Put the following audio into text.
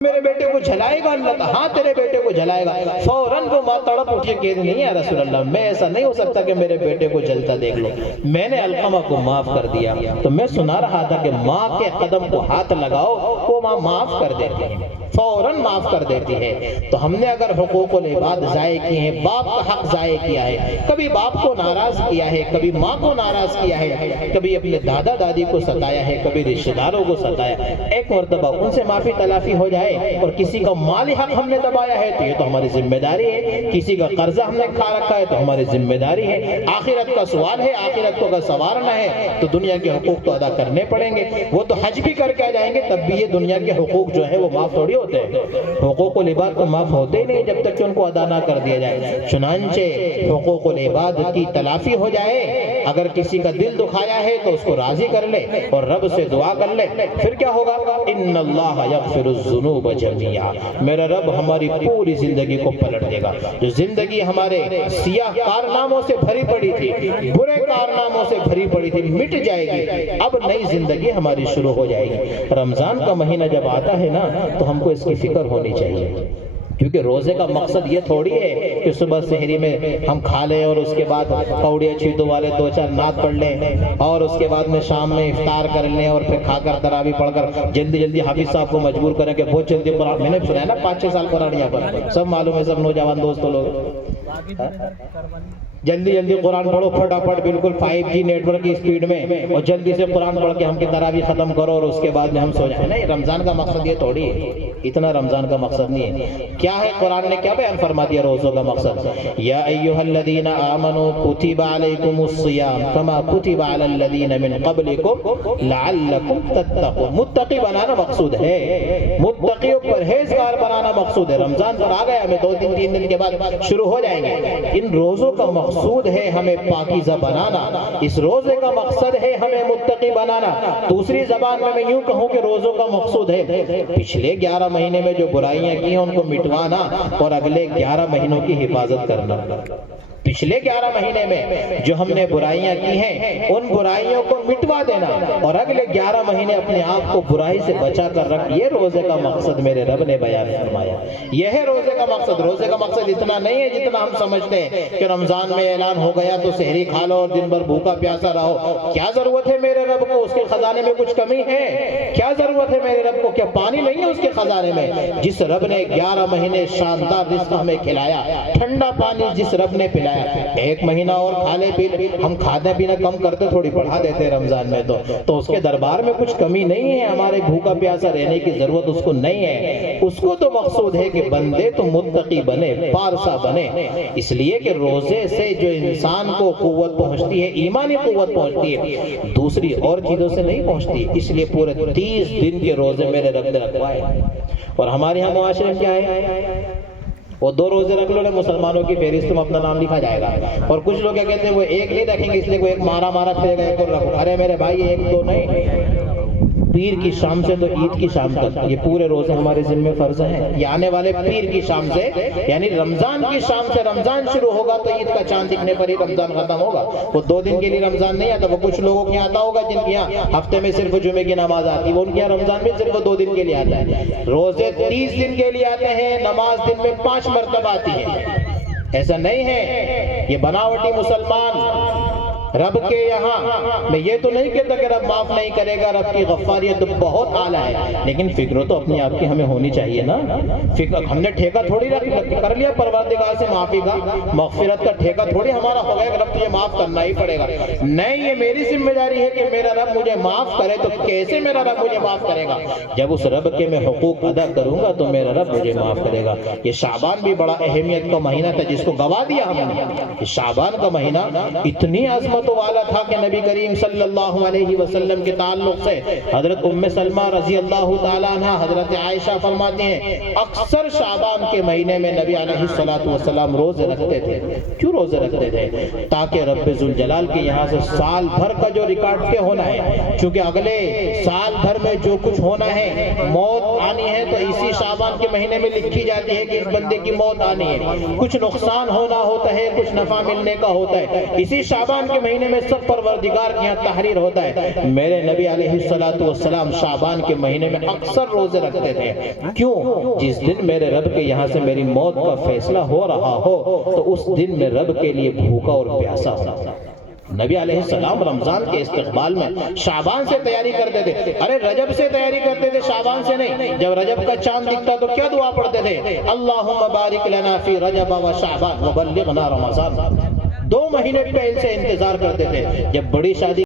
میرے بیٹے کو جلائے گا اللہ تعالیٰ؟ ہاں تیرے بیٹے کو جلائے گا۔ فوراً وہ ماں تڑپ اٹھی کہ نہیں یا رسول اللہ، میں ایسا نہیں ہو سکتا کہ میرے بیٹے کو جلتا دیکھ لو، میں نے علقمہ کو معاف کر دیا۔ تو میں سنا رہا تھا کہ ماں کے قدم کو ہاتھ لگاؤ، وہ ماں معاف کر دیتی ہے، فوراً معاف کر دیتی ہے۔ تو ہم نے اگر حقوق العباد ضائع کیے ہیں، باپ کا حق ضائع کیا ہے، کبھی باپ کو ناراض کیا ہے، کبھی ماں کو ناراض کیا ہے، کبھی اپنے دادا دادی کو ستایا ہے، کبھی رشتہ داروں کو ستایا، ایک مرتبہ ان سے معافی تلافی ہو جائے۔ اور کسی کا مالی حق ہم نے دبایا ہے تو یہ تو ہماری ذمہ داری ہے، کسی کا قرضہ ہم نے کھا رکھا ہے تو ہماری ذمہ داری ہے، آخرت کا سوال ہے، آخرت کو اگر سنوارنا ہے تو دنیا کے حقوق تو ادا کرنے پڑیں گے۔ وہ تو حج بھی کر کے آ جائیں گے تب بھی یہ دنیا کے حقوق جو ہیں وہ معاف تھوڑی ہوتے ہیں، حقوق العباد تو معاف ہوتے ہی نہیں جب تک کہ ان کو ادا نہ کر دیا جائے۔ چنانچہ حقوق العباد کی تلافی ہو جائے، اگر کسی کا دل دکھایا ہے تو اس کو راضی کر لے اور رب سے دعا کر لے، پھر کیا ہوگا؟ ان اللہ یغفر الذنوب جميعا، میرا رب ہماری پوری زندگی کو پلٹ دے گا۔ جو زندگی ہمارے سیاہ کارناموں سے بھری پڑی تھی، برے کارناموں سے بھری پڑی تھی، مٹ جائے گی، اب نئی زندگی ہماری شروع ہو جائے گی۔ رمضان کا مہینہ جب آتا ہے نا تو ہم کو اس کی فکر ہونی چاہیے، کیونکہ روزے کا مقصد یہ تھوڑی ہے کہ صبح سحری میں ہم کھا لیں اور اس کے بعد کوڑیاں چھیتو والے دو چار نعت پڑھ لیں اور اس کے بعد میں شام میں افطار کر لیں اور پھر کھا کر تراویح پڑھ کر جلدی جلدی حافظ صاحب کو مجبور کریں کہ بہت جلدی قرآن، میں نے سنا ہے نا 5-6 سال قرآن یہاں پر سب معلوم ہے، سب نوجوان دوستوں لوگ جلدی جلدی قرآن پڑھو پھٹافٹ، بالکل 5G نیٹ ورک کی سپیڈ میں، اور جلدی سے قرآن پڑھ کے ہم کی تراویح ختم کرو اور اس کے بعد میں ہم سو جائیں۔ نہیں، رمضان کا مقصد یہ تھوڑی ہے، اتنا رمضان کا مقصد نہیں ہے۔ کیا ہے؟ قرآن نے کیا بیان فرما دیا روزوں کا مقصد؟ یا ایھا الذین آمنوا کتب علیکم الصیام کما کتب علی الذین من قبلکم لعلکم تتقون، متقی بنانا مقصود ہے، متقی و پرہیزگار بنانا مقصود ہے۔ رمضان پر آ گیا، ہمیں 2-3 دن کے بعد شروع ہو جائیں گے۔ ان روزوں کا مقصود ہے ہمیں پاکیزہ بنانا، اس روزے کا مقصد ہے ہمیں متقی بنانا۔ دوسری زبان میں یوں کہوں کہ روزوں کا مقصود ہے پچھلے 11 مہینے میں جو برائیاں کی ہیں ان کو مٹوانا اور اگلے 11 مہینوں کی حفاظت کرنا۔ پچھلے 11 مہینے میں جو ہم نے برائیاں کی ہیں ان برائیوں کو مٹوا دینا اور اگلے 11 مہینے اپنے آپ کو برائی سے بچا کر رکھ، یہ روزے کا مقصد میرے رب نے بیان فرمایا۔ یہ ہے روزے کا مقصد۔ روزے کا مقصد اتنا نہیں ہے جتنا ہم سمجھتے ہیں کہ رمضان میں اعلان ہو گیا تو سحری کھا لو اور دن بھر بھوکا پیاسا رہو۔ کیا ضرورت ہے میرے رب کو؟ اس کے خزانے میں کچھ کمی ہے؟ کیا ضرورت ہے میرے رب کو؟ کیا پانی نہیں ہے اس کے خزانے میں؟ جس رب نے 11 مہینے شاندار رزق ہمیں کھلایا، ٹھنڈا پانی جس رب نے پلایا، ایک مہینہ اور کھا لے پی لے، ہم کھانا پینا کم کرتے تھوڑی بڑھا دیتے رمضان میں، تو اس کے دربار میں کچھ کمی نہیں ہے، ہمارے بھوکا پیاسا رہنے کی ضرورت اس کو نہیں ہے۔ اس کو تو مقصود ہے کہ بندے تو متقی بنے، پارسا بنے، اس لیے کہ روزے سے جو انسان کو قوت پہنچتی ہے، ایمانی قوت پہنچتی ہے، دوسری اور چیزوں سے نہیں پہنچتی۔ اس لیے پورے 30 دن کے روزے میرے رب نے رکھوائے۔ اور ہمارے ہاں معاشرے میں کیا ہے؟ وہ 2 روزے رکھ لو، مسلمانوں کی فہرست میں اپنا نام لکھا جائے گا۔ اور کچھ لوگ کیا کہتے ہیں وہ ایک نہیں رکھیں گے، اس لیے وہ ایک مارا پھرے گا، ایک اور رکھو۔ ارے میرے بھائی، 1-2 نہیں، پیر کی شام سے تو عید کی شام تک یہ پورے روزے ہمارے ذمہ فرض ہیں۔ یہ آنے والے پیر کی شام سے، یعنی رمضان کی شام سے رمضان شروع ہوگا تو عید کا چاند دکھنے پر ہی رمضان ختم ہوگا۔ وہ 2 دن کے لیے رمضان نہیں آتا۔ وہ کچھ لوگوں کے آتا ہوگا جن کے یہاں ہفتے میں صرف جمعے کی نماز آتی ہے، وہ ان کے یہاں رمضان میں صرف 2 دن کے لیے آتا ہے۔ روزے 30 دن کے لیے آتے ہیں، نماز دن میں 5 مرتبہ آتی ہے۔ ایسا نہیں ہے یہ بناوٹی مسلمان رب کے یہاں، میں یہ تو نہیں کہتا کہ رب معاف نہیں کرے گا، رب کی غفاریت تو بہت اعلیٰ ہے، لیکن فکر تو اپنی آپ کی ہمیں ہونی چاہیے نا۔ فکر ہم نے ٹھیکہ تھوڑی کر لیا پروردگار سے معافی کا، مغفرت کا ٹھیکہ تھوڑی ہمارا ہو گیا کہ رب تجھے معاف کرنا ہی پڑے گا۔ نہیں، یہ میری ذمہ داری ہے کہ میرا رب مجھے معاف کرے۔ تو کیسے میرا رب مجھے معاف کرے گا؟ جب اس رب کے میں حقوق ادا کروں گا تو میرا رب مجھے معاف کرے گا۔ یہ شعبان بھی بڑا اہمیت کا مہینہ تھا جس کو گوا دیا ہم نے۔ یہ شعبان کا مہینہ اتنی عظمت والا تھا کہ نبی کریم صلی اللہ علیہ وسلم کے تعلق سے حضرت ام سلمہ رضی اللہ تعالیٰ عنہ، حضرت عائشہ فرماتے ہیں اکثر شعبان کے مہینے میں نبی علیہ السلام روزے رکھتے تھے۔ کیوں روزے رکھتے تھے؟ تاکہ رب ذوالجلال کے یہاں سے سال بھر کا جو ریکارڈ کے ہونا ہے، چونکہ اگلے سال بھر میں جو کچھ ہونا ہے، موت آنی ہے تو اسی شعبان کے مہینے میں لکھی جاتی ہے کہ اس بندے کی موت آنی ہے، کچھ نقصان ہونا ہوتا ہے، کچھ نفع ملنے کا ہوتا ہے، اسی شعبان کے مہینے میں سب پروردگار کے یہاں تحریر ہوتا ہے۔ میرے نبی علیہ السلام شعبان کے مہینے میں اکثر روزے رکھتے تھے، کیوں؟ جس دن میرے رب کے یہاں سے میری موت کا فیصلہ ہو رہا ہو تو اس دن میں رب کے لیے بھوکا اور پیاسا ہونا تھا۔ نبی علیہ السلام رمضان کے استقبال میں شعبان سے تیاری کرتے تھے، ارے رجب سے تیاری کرتے تھے، شعبان سے نہیں۔ جب رجب کا چاند دکھتا تو کیا دعا پڑھتے تھے؟ اللہم بارک لنا فی رجب و شعبان وبلغنا رمضان۔ 2 مہینے پہلے سے انتظار کرتے تھے۔ جب بڑی شادی